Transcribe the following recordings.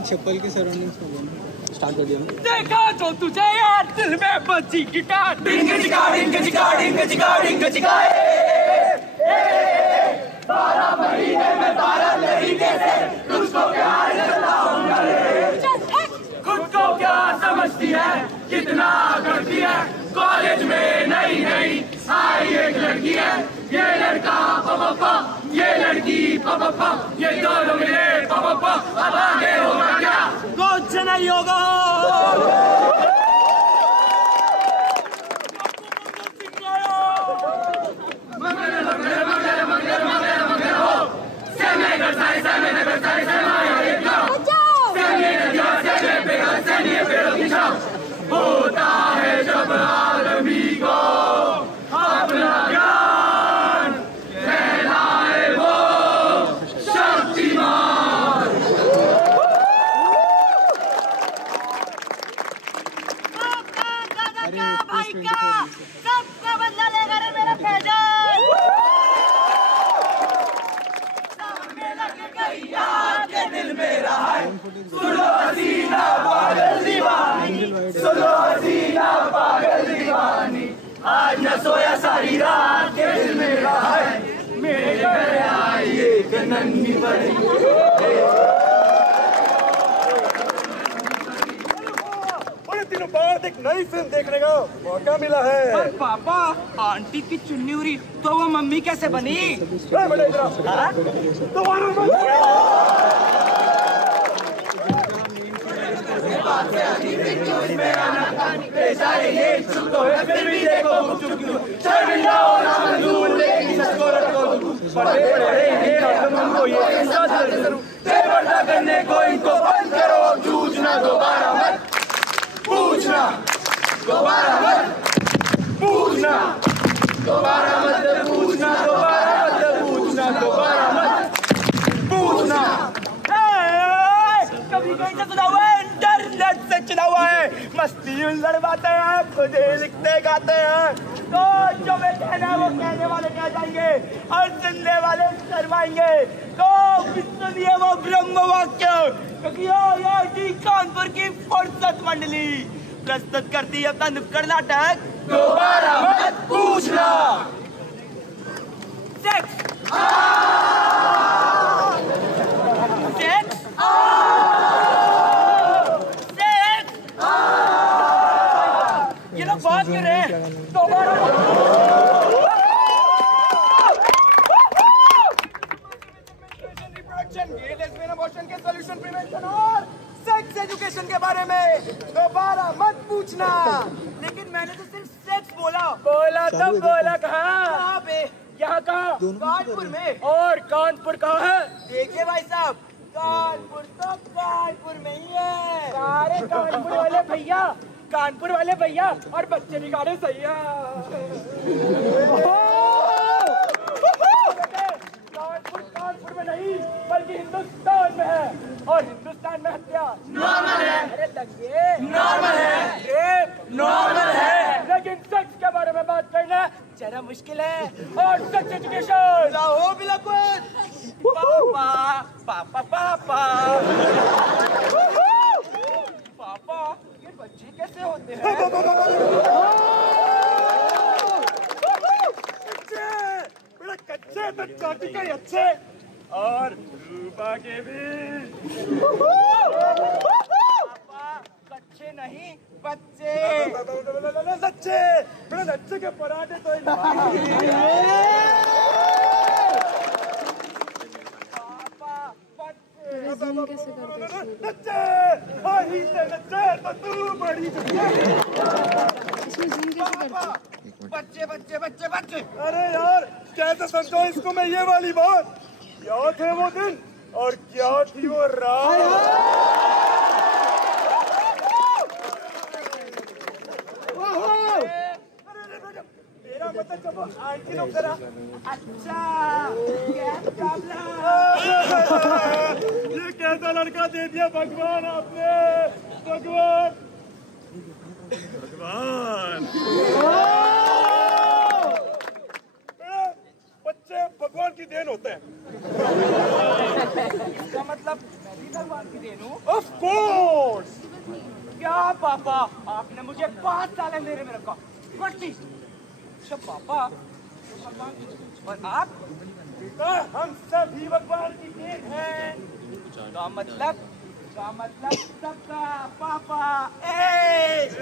चप्पल के सराउंडिंग्स में बोलना स्टार्ट कर दिया। देखा तो तुझे यार दिल में बची गिटार डिंग जिगा डिंग जिगा डिंग जिगा डिंग जिगा 12 महीने में 12 तरीके से तुझको प्यार करता हूँ। खुद को क्या समझती है कितना करती है कॉलेज में नई नई आई एक लड़की है ये लड़का पापा ये लड़की पापा ये दोनों मिले पापा अब आगे होगा क्या कुछ नहीं होगा। होता है जब आदमी को अपना ज्ञान फैलाए वो शक्तिमान। भाई का सबका बदला लेगा रे मेरा फैजल। के दिल में रहा है सुनो हसीना पागल दीवानी सुनो हसीना पागल दीवानी आज न सोया सारी रात के दिल में रहा है मेरे घर आई एक नन्ही बड़ी। बड़े दिनों बाद एक नई फिल्म देखने का मौका मिला है। पर पापा आंटी की चुन्नी उड़ी तो वो मम्मी कैसे बनी? फिर भी देखो शर्मिंदा होना मंजूर लेकिन सबको रखो बड़े बड़े बेपर्दा करने को इनको बंद करो जूझना दोबारा मत पूछना दोबारा मत पूछना दोबारा मत पूछना दोबारा मत पूछना दोबारा मत पूछना। कभी कहीं से सुना हुआ है इंटरनेट से चुना हुआ है मस्ती लड़वाते हैं खुद लिखते गाते हैं तो जो मैं कहना है वो कहने वाले कह जाएंगे और सुनने वाले शर्माएंगे तो सुनिए वो ब्रह्म वाक्य क्योंकि आईआईटी कानपुर की फुर्सत मंडली प्रस्तुत करती है अपना नुक्कड़ नाटक दोबारा मत पूछना। सेक्स ये लोग बात कर रहे हैं दोबारा के सॉल्यूशन प्रिवेंशन और सेक्स एजुकेशन के बारे में दोबारा मत पूछना। लेकिन मैंने तो सिर्फ सेक्स बोला तब बोला कहाँ पे? यहाँ कहाँ? कानपुर में। और कानपुर कहाँ है? देखिए भाई साहब कानपुर तो कानपुर में ही है। सारे कानपुर वाले भैया और बच्चे भी गाने सही है। कानपुर में नहीं बल्कि हिंदुस्तान में है और हिंदुस्तान में हत्या नॉर्मल है। अरे दंगे नॉर्मल है रेप नॉर्मल है लेकिन सेक्स के बारे में बात करना जरा मुश्किल है। और सेक्स एजुकेशन लाओ बिल्कुल पापा पापा पापा पापा ये बच्चे कैसे होते हैं? कच्चे तो चाटी के अच्छे और रूपा के भी कच्चे नहीं बच्चे सच्चे बड़े लच्चे के पराठे तो बच्चे बच्चे बच्चे बच्चे। अरे यार कैसे समझो इसको मैं ये वाली बात क्या थे वो दिन और क्या थी वो रात। मेरा मतलब जब आंटी लोग जरा अच्छा ये कैसा लड़का दे दिया भगवान आपने भगवान भगवान। बच्चे भगवान की देन होते हैं। इसका मतलब मैं भी भगवान की देन हूँ। Of course. क्या पापा, आपने मुझे 5 साल अंधेरे में रखा। अच्छा पापा, भगवान की देन। और आप? बेटा हम सभी भगवान की देन हैं। का मतलब सबका पापा एक।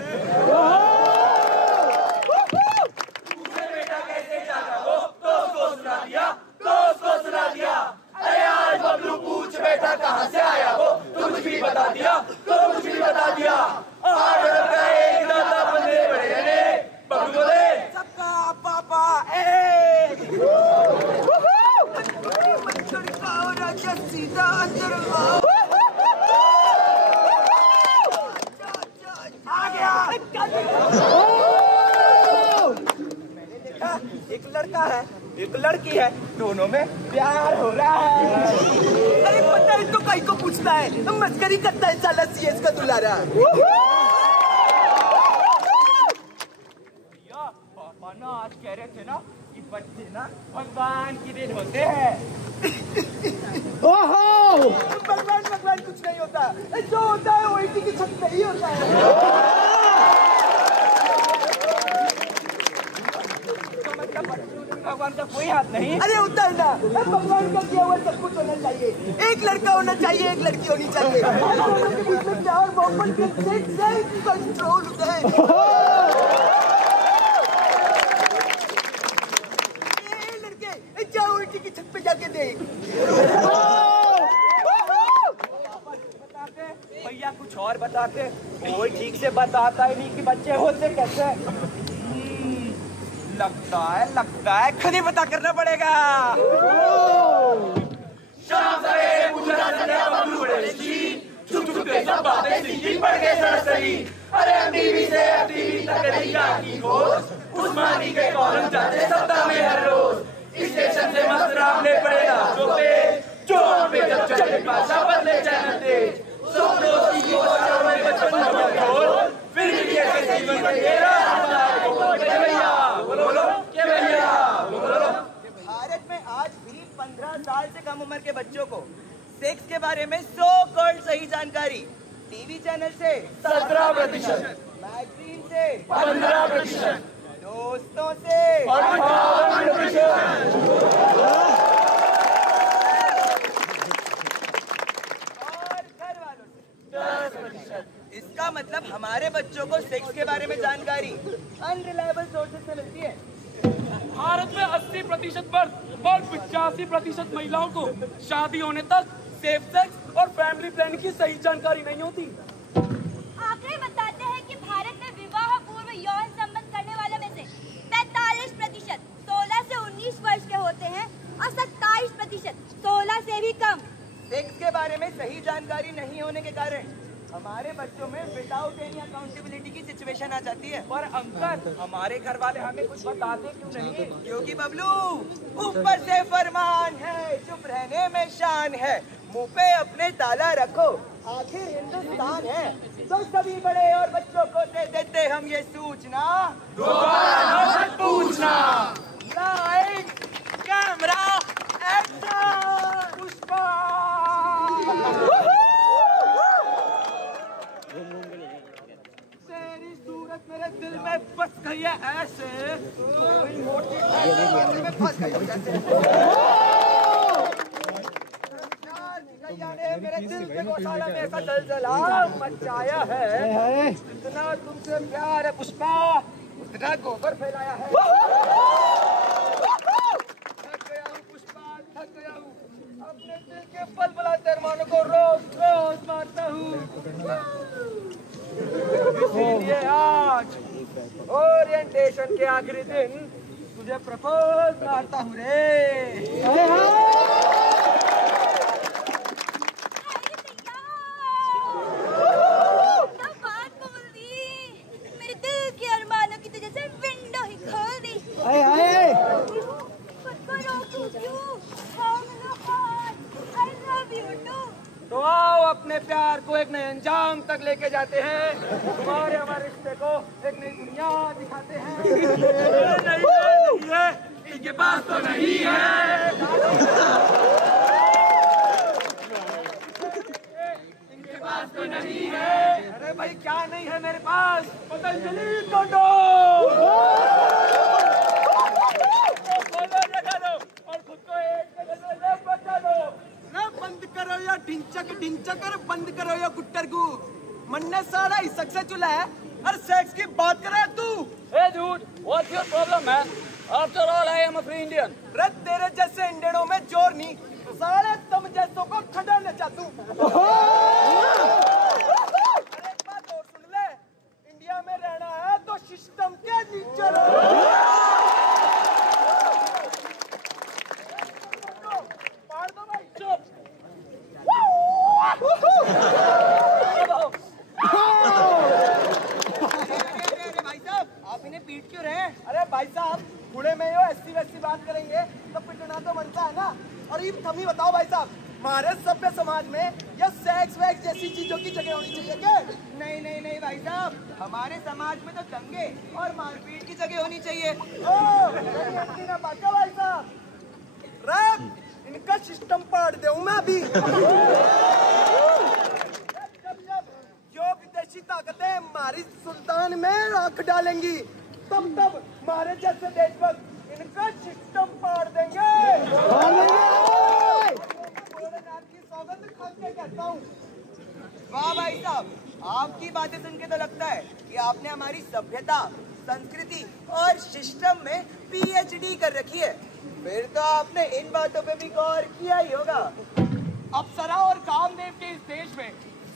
बेटा कैसे जाना हो तो उसको सुना दिया। अरे आज बबलू पूछ बेटा कहाँ से आया हो तो कुछ भी बता दिया। आज का एक दादा बंदे बड़े ने बबलू बोले सबका पापा एक। सीधा अंदर आ गया। मैंने देखा एक लड़का है एक लड़की है, दोनों में प्यार हो रहा है। अरे पता है तो कहीं को पूछता है, मस्करी करता है साला सीएस का दुलारा। पापा ना आज कह रहे थे ना कि बच्चे ना भगवान की देन होते हैं। भगवान कुछ नहीं होता, जो होता है वो इसी की छत में ही होता है। भगवान का कोई हाथ नहीं। अरे होता है ना, भगवान का किया हुआ सब कुछ होना चाहिए। एक लड़का होना चाहिए, एक लड़की होनी चाहिए। दोनों के बीच में प्यार मोहब्बत के सेल्फ कंट्रोल होता है। लड़के जाओ उल्टी की छत पे जाके देख। भैया कुछ और बताते, कोई ठीक से बताता ही नहीं कि बच्चे होते कैसे। लगता है खुद ही पता करना पड़ेगा। शाम सवेरे पूजा संध्या बबलू बड़े चुप के सब बातें सीखी पड़ गए सरसरी। अरे टीवी से टीवी तक रिया की खोज, उस्मानी के कॉलम जाते सप्ताह में हर रोज। स्टेशन से मस्त रामने पड़े राजों पे, जोर पे जब चले पाशा बदले चैनल तेज। सब दोस्ती की बातों में बचपन में बोल, फिर भी कैसे जीवन में तेरा भारत में आज भी 15 साल से कम उम्र के बच्चों को सेक्स के बारे में सो कॉल्ड सही जानकारी टीवी चैनल से 17%, मैगजीन से 15%, दोस्तों से 58% और घर वालों से 10%। इसका मतलब हमारे बच्चों को सेक्स के बारे में जानकारी अनरिलायबल सोर्सेज से मिलती है। भारत में 80% मर्द और 85% महिलाओं को शादी होने तक सेफ सेक्स और फैमिली प्लान की सही जानकारी नहीं होती। आंकड़े बताते हैं कि भारत में विवाह पूर्व यौन संबंध करने वालों में से 45% 16 से 19 वर्ष के होते हैं और 27% 16 से भी कम। सेक्स के बारे में सही जानकारी नहीं होने के कारण हमारे बच्चों में विदाउट एनी अकाउंटेबिलिटी की सिचुएशन आ जाती है। पर अंकल हमारे घर वाले हमें कुछ बताते क्यों नहीं? क्योंकि बबलू ऊपर से फरमान है, चुप रहने में शान है। मुंह पे अपने ताला रखो, आखिर हिंदुस्तान है। तो सभी बड़े और बच्चों को दे देते हम ये सूचना, दोबारा मत पूछना। Light camera action. पुष्पा तेरी सूरत मेरे दिल में बस गई है ऐसे, कोई मोटी में फंस गई हो जैसे। ने मेरे दिल के गौशाला में ऐसा जलजला मचाया है। इतना तुमसे प्यार है पुष्पा, उतना गोबर फैलाया है। थक गया हूँ पुष्पा, थक गया हूँ। अपने दिल के पल-पलाते अरमानों को रोज रोज मारता हूँ। इसीलिए आज ओरिएंटेशन के आखिरी दिन तुझे प्रपोज करता हूँ रे। मेरे दिल के अरमानों की तुझे से विंडो ही खोल दी। तो आओ अपने प्यार को एक नए अंजाम तक लेके जाते हैं, तुम्हारे हमारे रिश्ते को एक नई दुनिया दिखाते हैं। नहीं है, इनके पास तो नहीं है। पास तो नहीं है। अरे भाई क्या नहीं है मेरे पास? पतंजलि कंडोम। और खुद को एक बचा दो। ना बंद करो या ढिंचक और बंद करो या गुट्टर गु मन्ने सारा इसक से चुला है और सेक्स की बात कर रहा है तू। Hey dude, what's your problem, man? After all, I am a free Indian. रे तेरे जैसे इंडियनों में जोर नहीं, सारे तुम जैसों को खड़ा नचा दूं। अरे एक बात और सुन ले, इंडिया में रहना है तो सिस्टम के नीचे रहो। मार दो भाई। चुप। भाई साहब, आप इन्हें पीट क्यों रहे हैं? अरे भाई साहब, बूढ़े में हो ऐसी वैसी बात करेंगे तो पिटना तो बनता है ना। और ये तुम ही बताओ भाई साहब, हमारे सभ्य समाज में ये सेक्स वैक्स जैसी चीजों की जगह होनी चाहिए क्या? नहीं नहीं नहीं भाई साहब, हमारे समाज में तो दंगे और मारपीट की जगह होनी चाहिए। ना बाका भाई साहब, इनका सिस्टम पाड़ दे मैं भी। जो विदेशी ताकतें हमारी सुल्तान में आंख डालेंगी तब हमारे जैसे देशभक्त इनका सिस्टम पाड़ देंगे। भोलेनाथ की सौगंध खा के कहता हूँ। वाह भाई साहब, आपकी बातें सुन के तो लगता है कि आपने हमारी सभ्यता, संस्कृति और सिस्टम में पीएचडी कर रखी है। फिर तो आपने इन बातों पे भी गौर किया ही होगा। अप्सरा और कामदेव के इस देश में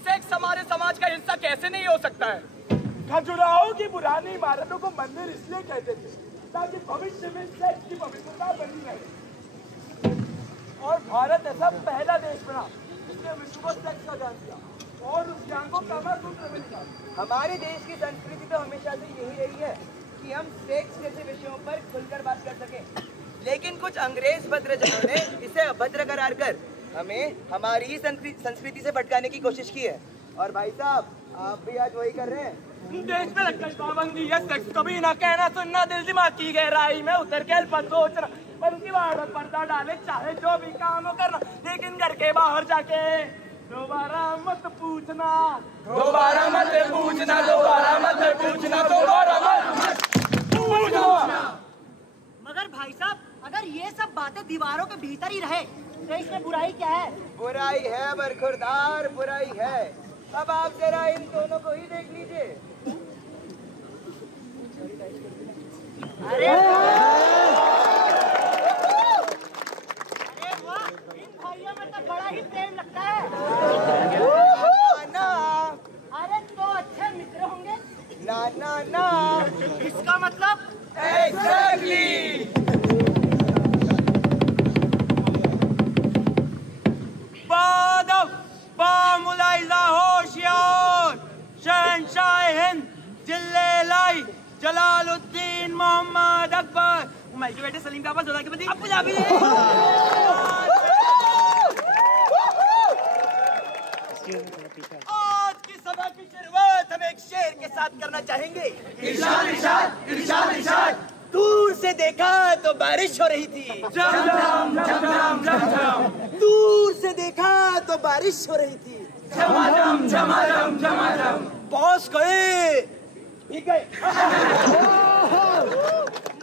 सेक्स हमारे समाज का हिस्सा कैसे नहीं हो सकता है? खजुराहो की पुरानी इमारतों को मंदिर इसलिए कहते थे ताकि भविष्य में सेक्स की पवित्रता बनी रहे। और भारत ऐसा पहला देश बना जिसने विश्व को सेक्स का ज्ञान दिया और उस ज्ञान को कामासूत्र में निकाला। हमारे देश की संस्कृति तो हमेशा से यही रही है कि हम सेक्स जैसे विषयों पर खुलकर बात कर सकें, लेकिन कुछ अंग्रेज भद्रजनों ने इसे अभद्र करार कर हमें हमारी ही संस्कृति से भटकाने की कोशिश की है। और भाई साहब, आप भी आज वही कर रहे हैं। देश में रखकर पाबंदी है, सेक्स कभी ना कहना सुनना, दिल दिमाग की गहराई में उतर के अल्पत सोचना, उनकी वारदात पर्दा डाले चाहे जो भी काम हो करना, लेकिन घर के बाहर जाके दोबारा मत पूछना, दोबारा मत पूछना, दोबारा मत पूछना, दोबारा मत पूछना। मगर भाई साहब, अगर ये सब बातें दीवारों के भीतर ही रहे तो इसमें बुराई क्या है? बुराई है बरखुरदार, बुराई है। अब आप जरा इन दोनों को ही देख लीजिए। अरे वाह, इन भाइयों में तो बड़ा ही प्रेम लगता है। ना अरे तो अच्छे मित्र होंगे। ना ना ना, इसका मतलब एग्जैक्टली। बामुलाइजा होशियार शहंशाह हिंद जिले लाई जलालुद्दीन मोहम्मद अकबर उमर के बेटे सलीम का जोधा के पति अबू धाबी। आज की सभा की शुरुआत हम एक शेर के साथ करना चाहेंगे। इरशाद इरशाद इरशाद इरशाद। दूर से देखा तो बारिश हो रही थी, झमझम झमझम झमझम। दूर से देखा तो बारिश हो रही थी, झमाझम झमाझम झमाझम। पहुंच गए, भीग गए।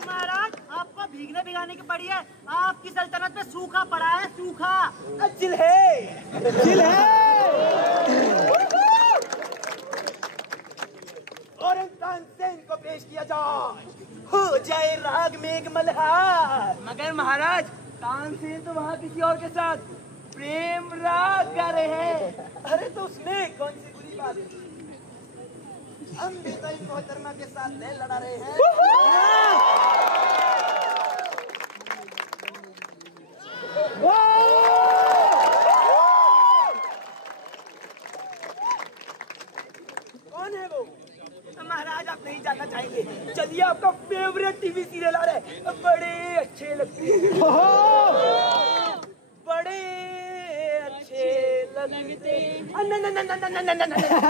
महाराज, आपको भीगने भिगाने की पड़ी है। आपकी सल्तनत में सूखा पड़ा है, सूखा। चिल है, चिल है। और इंसान से इनको पेश किया जाए, हो जाए राग मेघ मल्हार। मगर महाराज, तानसेन तो वहाँ किसी और के साथ प्रेम राग गा रहे हैं। अरे तो उसमें कौन सी बुरी बात है? हम भी तो इस मोहतरमा के साथ नहीं लड़ा रहे हैं। कौन है वो? महाराज, आप नहीं जानना चाहेंगे। चलिए, आपका फेवरेट टीवी सीरियल आ रहा है, बड़े अच्छे लगते हैं, बड़े अच्छे लगते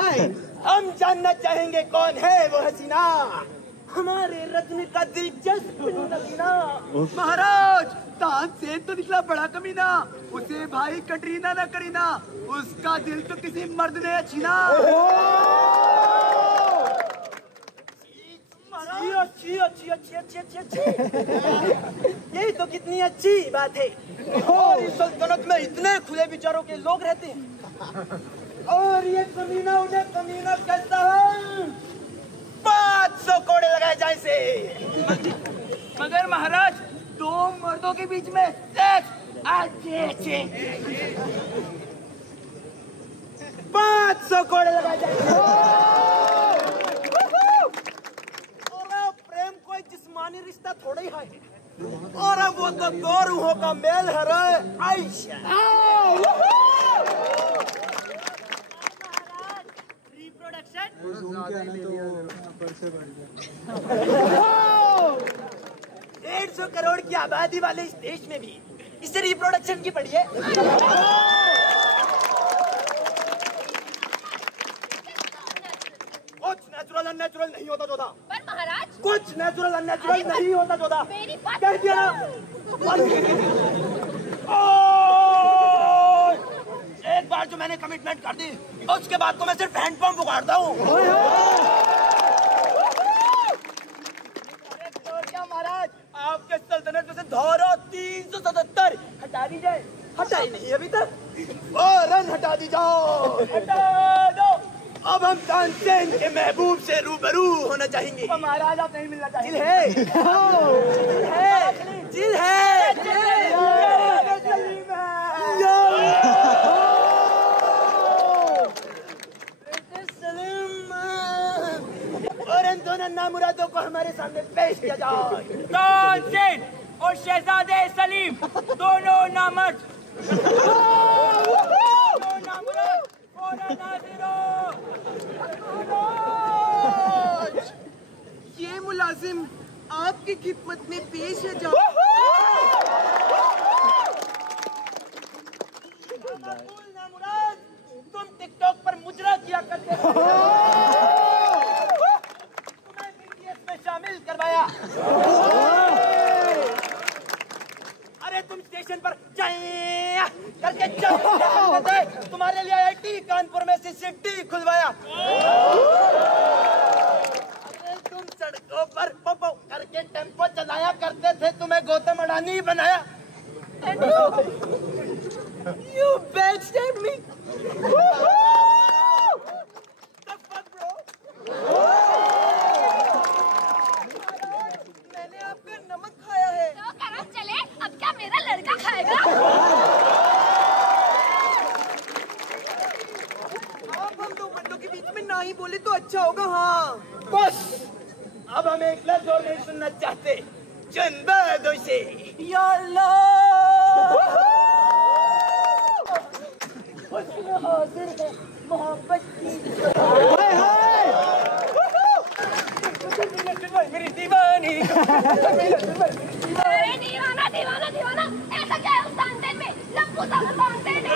हैं। हम जानना चाहेंगे कौन है वो हसीना। हमारे रत्न का दिलचस्प नगीना। महाराज, तानसेन तो निकला बड़ा कमीना, उसे भाई कटरीना न करीना, उसका दिल तो किसी मर्द ने छीना। अच्छी अच्छी अच्छी अच्छी अच्छी अच्छी यही तो कितनी अच्छी बात है। और इस सल्तनत में इतने खुले विचारों के लोग रहते हैं, और ये कमीना उन्हें कमीना कहता है। 500 कोड़े लगाए जाए से। मगर महाराज, दो मर्दों के बीच में सेक्स अच्छे 500 कोड़े लगाए जाए। प्रेम कोई जिस्मानी रिश्ता थोड़ा ही है, और अब वो तो दो रूहों का मेल है रे आयशा। रिप्रोडक्शन 150 करोड़ की आबादी वाले इस देश में भी इससे रिप्रोडक्शन की पड़ी है। कुछ नेचुरल अननेचुरल नहीं होता जोधा। पर महाराज, कुछ नेचुरल अननेचुरल नहीं होता जोधा। मेरी बात कह दिया ना। एक बार जो मैंने कमिटमेंट कर दी, उसके बाद तो मैं सिर्फ हैंडपंप उगाड़ता हूँ। तो क्या महाराज, आपके सल्तनत में से धारा 377 हटा दी जाए? हटाई नहीं अभी तक। और रन हटा दी जाओ। हटा दो। अब हम तानसेन के महबूब से रूबरू होना चाहेंगे। महाराज, आप नहीं मिलना चाहिए। जिल है, जिल है, जिल और इन दोनों नामुरादों को हमारे सामने पेश किया जाए। तानसेन और शहजादे सलीम दोनों नामर्द, ये मुलाजिम आपकी खिदमत में पेश है। जाओ। नामुराद, तुम टिकटॉक पर मुजरा किया करते हो। तुम्हें बीटीएस में शामिल करवाया। अरे तुम स्टेशन पर जाए करके जाते, तुम्हारे लिए आईआईटी कानपुर में सीसीटी खुलवाया। अरे तुम सड़कों पर पपो करके टेम्पो चलाया करते थे, तुम्हें गौतम अडानी बनाया। You backstabbed me. The fuck, bro? मैंने आपका नमक खाया है। तो करम चले, अब क्या मेरा लड़का खाएगा? आप हम दो बंदों के बीच में ना ही बोले तो अच्छा होगा। हाँ बस, अब हम एक लफ्ज़ और नहीं सुनना चाहते। चंदा से या हाजिर है मोहब्बत की। मेरी दीवानी। अरे दीवाना दीवाना दीवाना, ऐसा क्या है उस तानसेन में? लंबू सा तानसेन है।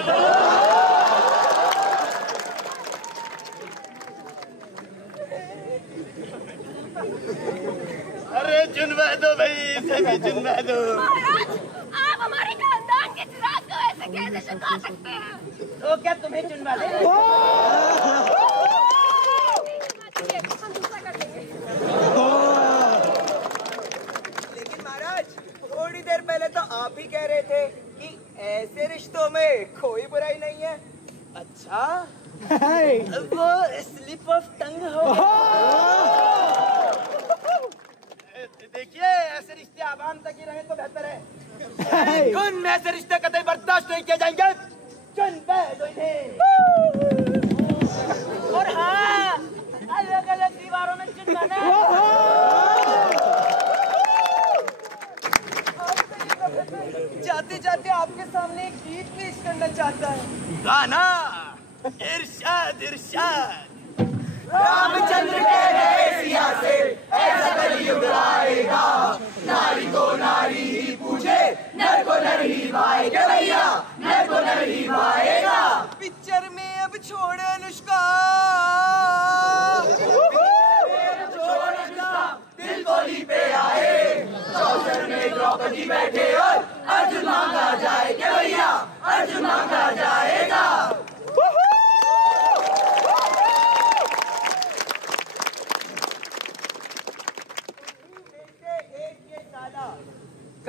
अरे चुनवा दो भाई, इसे भी चुनवा दो। महाराज, आप हमारे खानदान के चिराग को ऐसे कैसे चुनवा सकते हैं? तो क्या तुम्हें चुनवा दे? हम दूसरा कर देंगे। लेकिन महाराज, थोड़ी देर पहले तो आप ही कह रहे थे कि ऐसे रिश्तों में कोई बुराई नहीं है। अच्छा, वो स्लिप ऑफ टंग हो। देखिए, ऐसे रिश्ते आवाम तक ही रहे तो बेहतर है। खून में ऐसे रिश्ते कतई बर्दाश्त नहीं किए जाएंगे। चुन दो इन्हें। और हाँ, अलग अलग दीवारों में चिन्ह जाते जाते आपके सामने एक गीत पेश करना चाहता है। गाना इरशाद इरशाद। रामचंद्र कह रहे सिया से ऐसा कलयुग आएगा, नारी को नारी ही पूछे, नर को नर ही भाएगा भैया, नर को नर ही भाएगा। पिक्चर में अब छोड़ अनुष्का,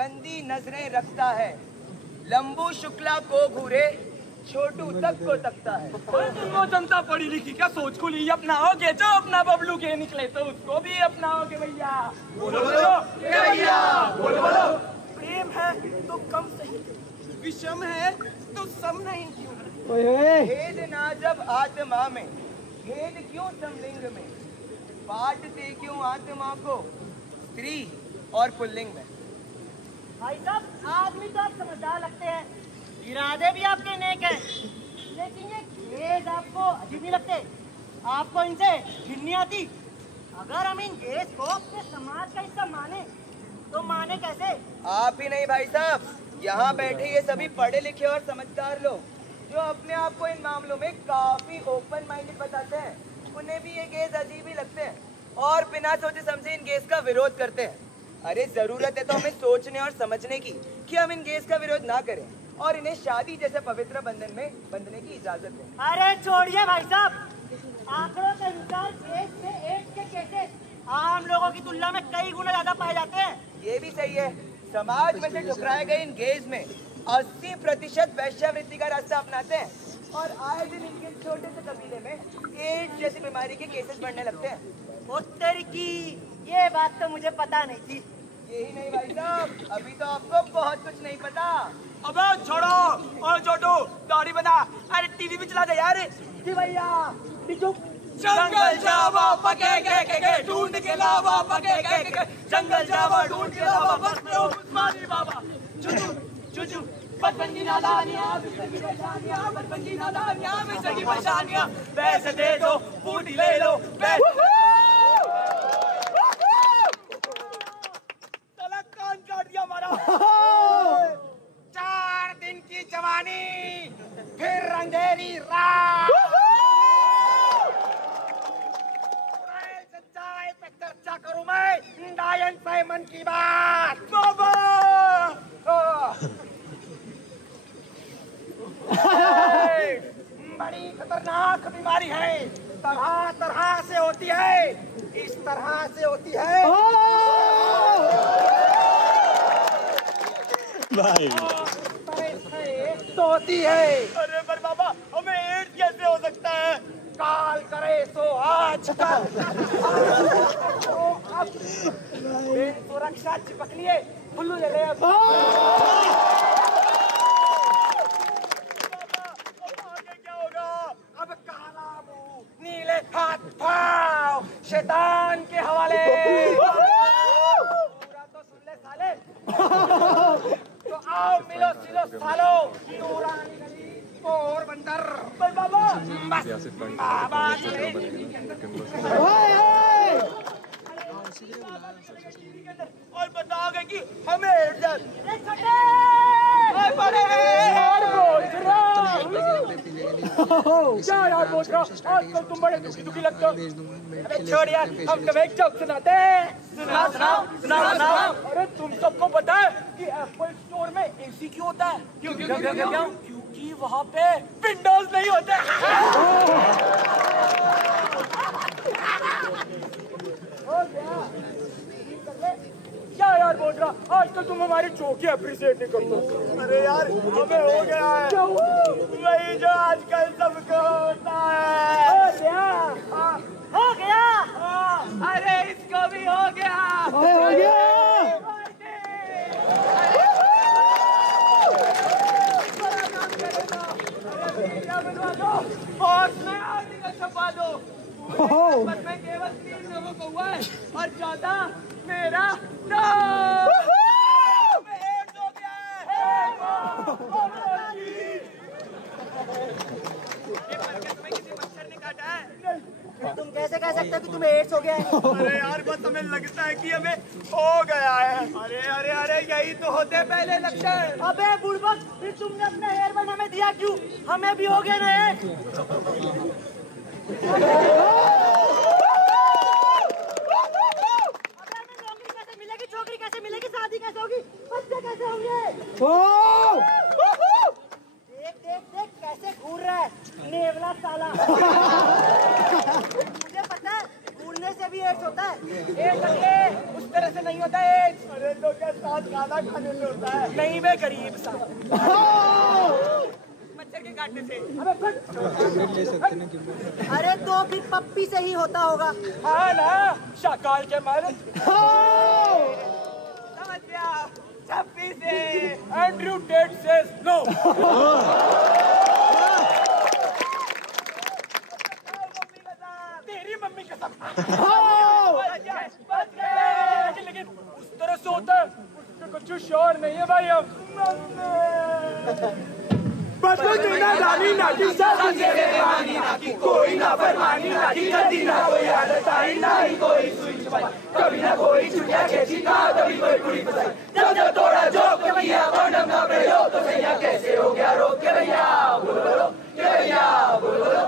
गंदी नजरें रखता है, लंबू शुक्ला को घूरे, छोटू तक को तकता है। वो जनता पढ़ी लिखी क्या सोच को ली अपनाओगे, जो अपना बबलू के निकले तो उसको भी अपनाओगे भैया। बोलो बोलो भैया, बोलो बोलो। प्रेम है तो कम सही, विषम है तो सम नहीं क्यों। भेद ना जब आत्मा में, भेद क्यों समलिंग में, बांटते क्यों आत्मा को स्त्री और पुल्लिंग में। भाई साहब आदमी तो आप समझदार लगते हैं, इरादे भी आपके नेक हैं, लेकिन ये गेज आपको अजीब नहीं लगते? आपको इनसे घिन नहीं आती? अगर हम इन गेज को अपने समाज का हिस्सा माने तो माने कैसे? आप ही नहीं भाई साहब, यहाँ बैठे ये सभी पढ़े लिखे और समझदार लोग जो अपने आप को इन मामलों में काफी ओपन माइंडेड बताते हैं, उन्हें भी ये गेज अजीब ही लगते हैं और बिना सोचे समझे इन गेज का विरोध करते हैं। अरे जरूरत है तो हमें सोचने और समझने की कि हम इन गेज का विरोध ना करें और इन्हें शादी जैसे पवित्र बंधन में बंधने की इजाजत दें। अरे छोड़िए भाई साहब, आंकड़ों के अनुसार देश में एड्स के केसेस आम लोगों की तुलना में कई गुना ज्यादा पाए जाते हैं। ये भी सही है, समाज में से ठुकराए गए इन गेज में 80% वैश्यावृत्ति का रास्ता अपनाते हैं और आए दिन इनके छोटे से कबीले में एड्स जैसी बीमारी के केसेस बढ़ने लगते हैं। और तेरी की ये बात तो मुझे पता नहीं थी। यही नहीं भाई साहब, अभी तो आपको बहुत कुछ नहीं पता। अबे छोड़ो और छोटू दाढ़ी बना, अरे टीवी भी चला दे यार। जी भैया जंगल जावा पके के ढूंढ के लावा पके के, जंगल जावा ढूंढ के लावा बस में उस्मानी बाबा। चुचू चुचू बचपन की नादानियां, बचपन की परेशानियां, बचपन की नादानियां, बचपन की परेशानियां, पैसे दे दो बूटी ले लो। साला कान काट दिया हमारा। 4 दिन की जवानी फिर अंधेरी रात, सच्चाई पे चर्चा करूं मैं डायन साइमन की बात। बाबा बड़ी खतरनाक बीमारी है, तरह तरह से होती है, इस तरह से होती है। तो होती है। अरे पर बाबा हमें एड्स कैसे हो सकता है? काल करे सो आज कल। तो अब सुरक्षा चिपक लिए बुल्लू ले ले। अब आगे क्या होगा? अब काला मुंह, नीले हाथ पाँव, शैतान के हवाले। पूरा तो सुन ले साले। तो आओ मिलो सिलो सालो, नूरानी गली पोरबंदर। पर बाबा बस बाबा और बताओगे कि हमें क्या यार बोल रहा, आजकल तुम बड़े दुखी दुखी लगते हो। छोड़ यार, हम तुम्हें एक जोक सुनाते हैं। सुनाओ सुनाओ सुनाओ सुनाओ। अरे तुम सबको पता है कि एप्पल स्टोर में एसी क्यों होता है? क्यों क्यों क्यों क्यों? क्योंकि वहाँ पे विंडोज नहीं होते। क्या यार बोल रहा, आजकल तुम हमारी जोकी अप्रिशिएट नहीं करते। अरे यार हमें हो गया है वही जो आजकल सबको होता है। हो गया। अरे इसको भी हो गया। हो गया। बॉक्स में आर्टिकल छपा दो। बस में केवल 3 लोगों को हुआ है और 14 मेरा नाम। एड्स हो गया है। किसी मच्छर ने काटा है? तुम कैसे कह सकते हो कि तुम्हें एड्स हो गया है? अरे यार बस हमें लगता है कि हमें हो गया है। अरे अरे अरे यही तो होते पहले लक्षण। अबे बुड़बक, फिर तुमने अपना हेयर बैंड हमें दिया क्यों? हमें भी हो गया ना एड्स। नौकरी कैसे मिलेगी, छोकरी कैसे मिलेगी, शादी कैसे होगी, बच्चे कैसे होंगे? देख देख देख कैसे घूर रहा है नेवला साला। मुझे पता है घूरने से भी एड्स होता है। उस तरह से नहीं होता एड्स। अरे तो क्या साथ खाना खाने से होता है? नहीं मैं गरीब सा मच्छर के काटने से। अबे ले सकते ना कि अरे तो फिर पप्पी से ही होता होगा। हाँ ना, शाकाल के मारे समझ गया। छप्पी से एंड्रयू टेट सेज नो। तेरी मम्मी कसम। लेकिन उस तरह से होता है उससे कुछ श्योर नहीं है भाई। हम बचपन में ना जानी ना की कोई ना फरमानी ना की गलती ना कोई आदत आई ना ही कोई सुई छुपाई, कभी ना कोई छुटिया खेची ना कभी कोई पूरी फसाई। जब जब थोड़ा जोक किया कॉन्डम ना प्रयोग तो सैया कैसे हो गया रोक के भैया बोलो के भैया बोलो।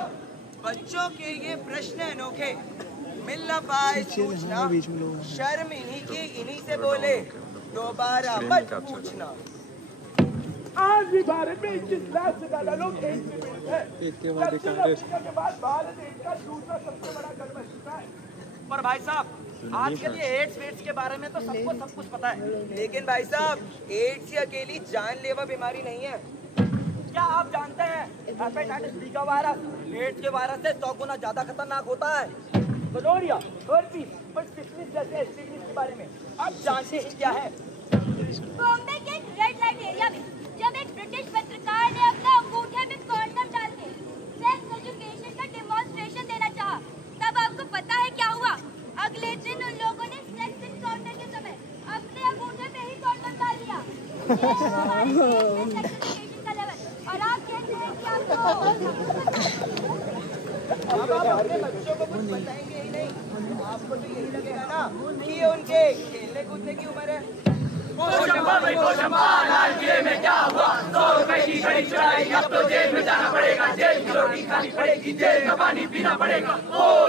बच्चों के ये प्रश्न अनोखे, मिल न पाए सूचना, शर्म इन्हीं की इन्हीं से बोले, दोबारा मत पूछना। आज भी भारत में 21 लाख से ज्यादा लोग एड्स से पीड़ित हैं। इसके बाद अफ्रीका के बाद भारत एड्स का दूसरा सबसे बड़ा घर बन चुका है। पर भाई साहब आजकल ये एड्स वेड्स के बारे में तो सबको सब कुछ पता है। लेकिन भाई साहब एड्स ये अकेली जानलेवा बीमारी नहीं है। क्या आप जानते हैं हेपेटाइटिस बी का वायरस एड्स के वायरस से 100 गुना ज्यादा खतरनाक होता है। गोनोरिया, हर्पीस, और सिफिलिस जैसे एसटीडी के बारे में आप जानते हैं क्या है? बॉम्बे के एक रेड लाइट एरिया में जब एक ब्रिटिश पत्रकार ने अपना अंगूठे में कॉन्डम डाल के सेक्स एजुकेशन का डेमोन्स्ट्रेशन देना चाहा, तब आपको पता है क्या हुआ? अगले दिन उन लोगों ने सेक्स एनकाउंटर के समय अपने अंगूठे में ही कॉन्डम डाल दिया। ये है हमारे देश में सेक्स एजुकेशन का लेवल। और आप कहते हैं कि आपको अब आप अपने बच्चों को कुछ बताएंगे ही नहीं, आपको तो यही लगेगा ना कि ये उनके खेलने कूदने की उम्र है। लाल किले में क्या हुआ? 100 रुपए की घड़ी चुराई, अब तो जेल में जाना पड़ेगा, जेल की रोटी खानी पड़ेगी, जेल का पानी पीना पड़ेगा। ओ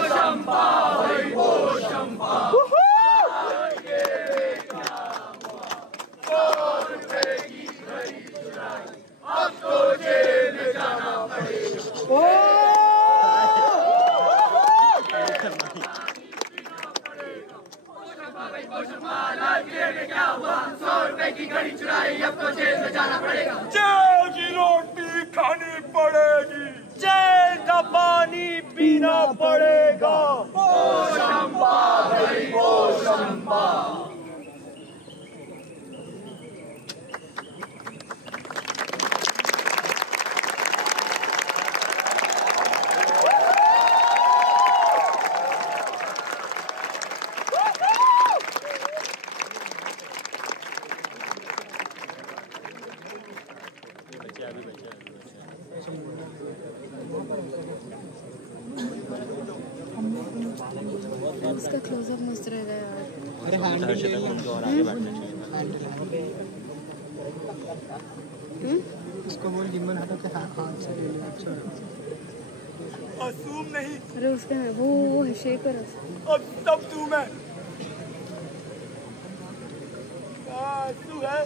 शंपा भाई ओ शंपा। 100 रुपए की घड़ी चुराई, अब तो जेल में जाना पड़ेगा। लाल किले में क्या हुआ? 100 रुपए की घड़ी चुराई, अब तो जेल में जाना पड़ेगा, जेल की रोटी खानी पड़ेगी, जेल का पानी पीना पड़ेगा। ओ शंपा भाई ओ शंपा। इसका क्लोजअप मस्त रहेगा यार। अरे हैंडल ले लो इसको बोल डिमन हटा के हाथ से ले ले। अच्छा मासूम नहीं, अरे उसका वो है शेकर। अब सब तू मैं आंसू है।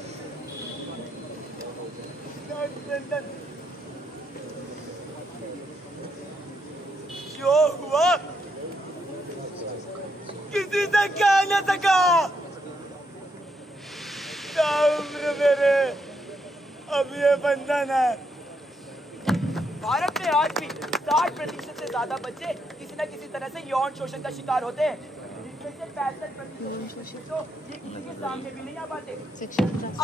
जो हुआ किसी से कह न सका। उम्र मेरे अब ये बंधन है। भारत में आज भी 60% से ज्यादा बच्चे किसी न किसी तरह से यौन शोषण का शिकार होते हैं। इनमें से 65% तो ये किसी के सामने भी नहीं आ पाते।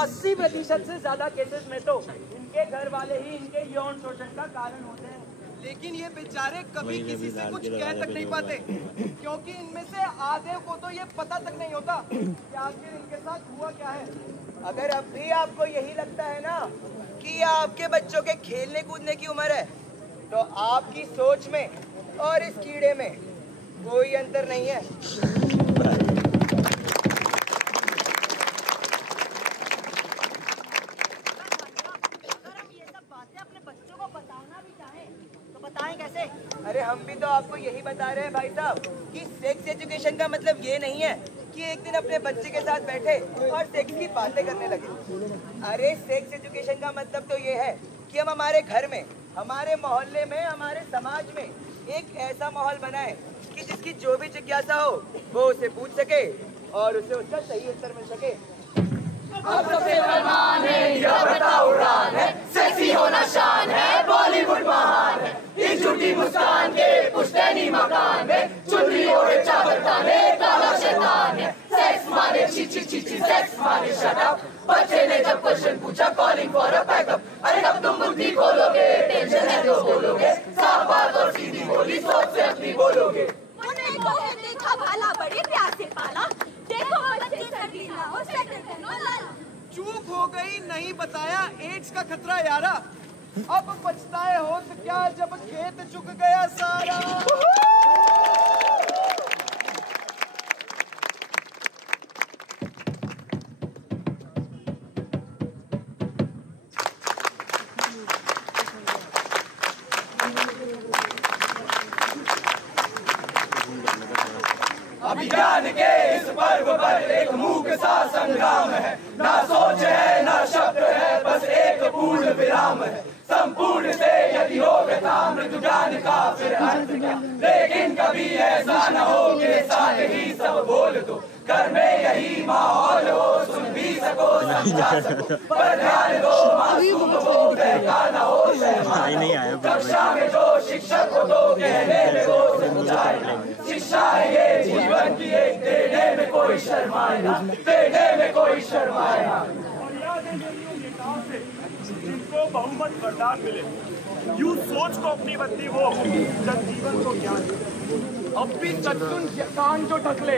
80% से ज्यादा केसेस में तो इनके घर वाले ही इनके यौन शोषण का कारण होते हैं। लेकिन ये बेचारे कभी किसी से कुछ कह तक नहीं पाते, क्योंकि इनमें से आधे को तो ये पता तक नहीं होता कि आखिर इनके साथ हुआ क्या है। अगर अब भी आपको यही लगता है ना कि ये आपके बच्चों के खेलने कूदने की उम्र है, तो आपकी सोच में और इस कीड़े में कोई अंतर नहीं है। अरे हम भी तो आपको यही बता रहे हैं भाई साहब कि सेक्स एजुकेशन का मतलब ये नहीं है कि एक दिन अपने बच्चे के साथ बैठे और सेक्स की बातें करने लगे। अरे सेक्स एजुकेशन का मतलब तो ये है कि हम हमारे घर में, हमारे मोहल्ले में, हमारे समाज में एक ऐसा माहौल बनाएं कि जिसकी जो भी जिज्ञासा हो वो उसे पूछ सके और उसे उसका सही उत्तर मिल सके। अब सबसे फरमान है, यह बताओ उड़ान है, सेक्सी होना शान है, बॉलीवुड महान है। इस झूठी मुस्कान के पुश्तैनी मकान में चुन्नी ओढ़े चावल ताने काला शैतान है। सेक्स माने ची ची ची ची, सेक्स माने शट अप। बच्चे ने जब क्वेश्चन पूछा कॉलिंग फॉर अ बैकअप। अरे कब तुम बुद्धि खोलोगे, टेंशन है जो बोलोगे, साफ बात और सीधी बोली सोच से अपनी बोलोगे। देखा भाला बड़े प्यार से पाला, देखो बच्चे सर्दी ना हो शटर करो लाला। चूक हो गई नहीं बताया एड्स का खतरा यारा, अब पछताए हो तो क्या जब खेत चुक गया सारा। अभियान के इस पर्व पर एक मूक सा संग्राम है, ना सोच है ना शब्द है, बस एक पूर्ण विराम है। संपूर्ण से यदि हो व्यथा मृदुगान का फिर अर्थ क्या, लेकिन कभी ऐसा न हो कि साथ ही सब बोल दो। घर में यही माहौल हो, सुन भी सको समझा सको, पर ध्यान दो मासूम वो बहका न हो शहर। कक्षा में जो शिक्षक हो तो कहने में वो समझाए, शिक्षा है ये जीवन की एक, देने में कोई शर्माए ना, देने में कोई शर्माए ना। जिनको बहुमत वरदान मिले, यूं सोच को अपनी बत्ती वो जन जीवन को ज्ञान। अब भी सत्सुन कान जो ढकले,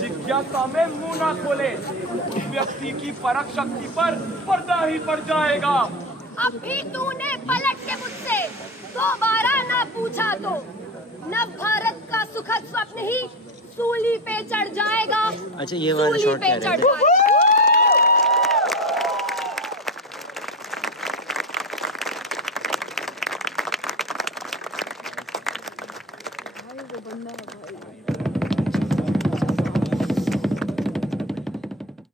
जिज्ञासा में मुंह ना खोले, व्यक्ति की परख शक्ति पर पर्दा ही पड़ जाएगा। अब भी तूने पलट के मुझसे दोबारा ना पूछा तो नव भारत का सुखद स्वप्न ही सूली पे चढ़ जाएगा। अच्छा ये वाला शॉट पे चढ़ जाएगा।